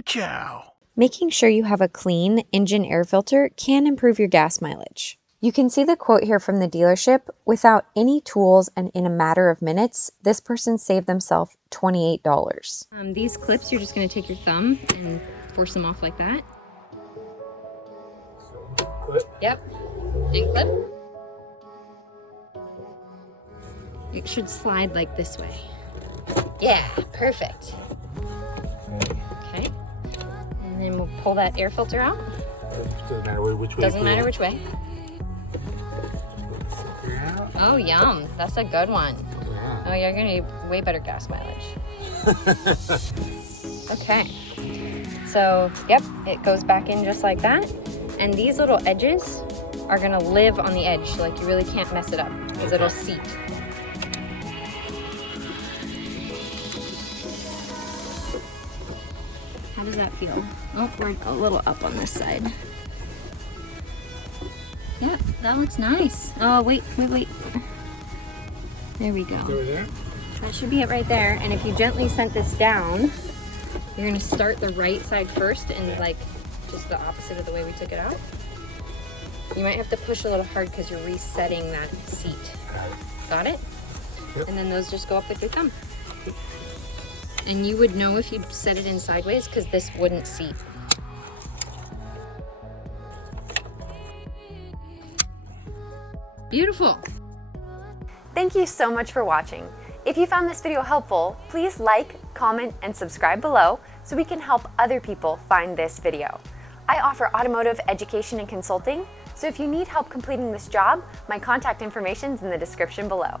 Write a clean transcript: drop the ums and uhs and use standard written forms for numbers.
Ka-chow! Making sure you have a clean engine air filter can improve your gas mileage. You can see the quote here from the dealership. Without any tools and in a matter of minutes, this person saved themselves $28. These clips, you're just going to take your thumb and force them off like that. So, clip. Yep. And clip. It should slide like this way. Yeah, perfect. Okay. And then we'll pull that air filter out. Doesn't matter which way. Doesn't matter which way. Oh, yum. That's a good one. Yeah. Oh, you're going to need way better gas mileage. Okay. So, yep, it goes back in just like that. And these little edges are going to live on the edge. Like, you really can't mess it up because it'll seat. How does that feel? Oh, we're a little up on this side. Yeah, that looks nice. Oh, wait. There we go. Over there? That should be it right there. And if you gently set this down, you're gonna start the right side first and like just the opposite of the way we took it out. You might have to push a little hard because you're resetting that seat. Got it? Yep. And then those just go up with your thumb. And you would know if you set it in sideways because this wouldn't seat. Beautiful. Thank you so much for watching. If you found this video helpful, please like, comment, and subscribe below so we can help other people find this video. I offer automotive education and consulting, so if you need help completing this job, my contact information is in the description below.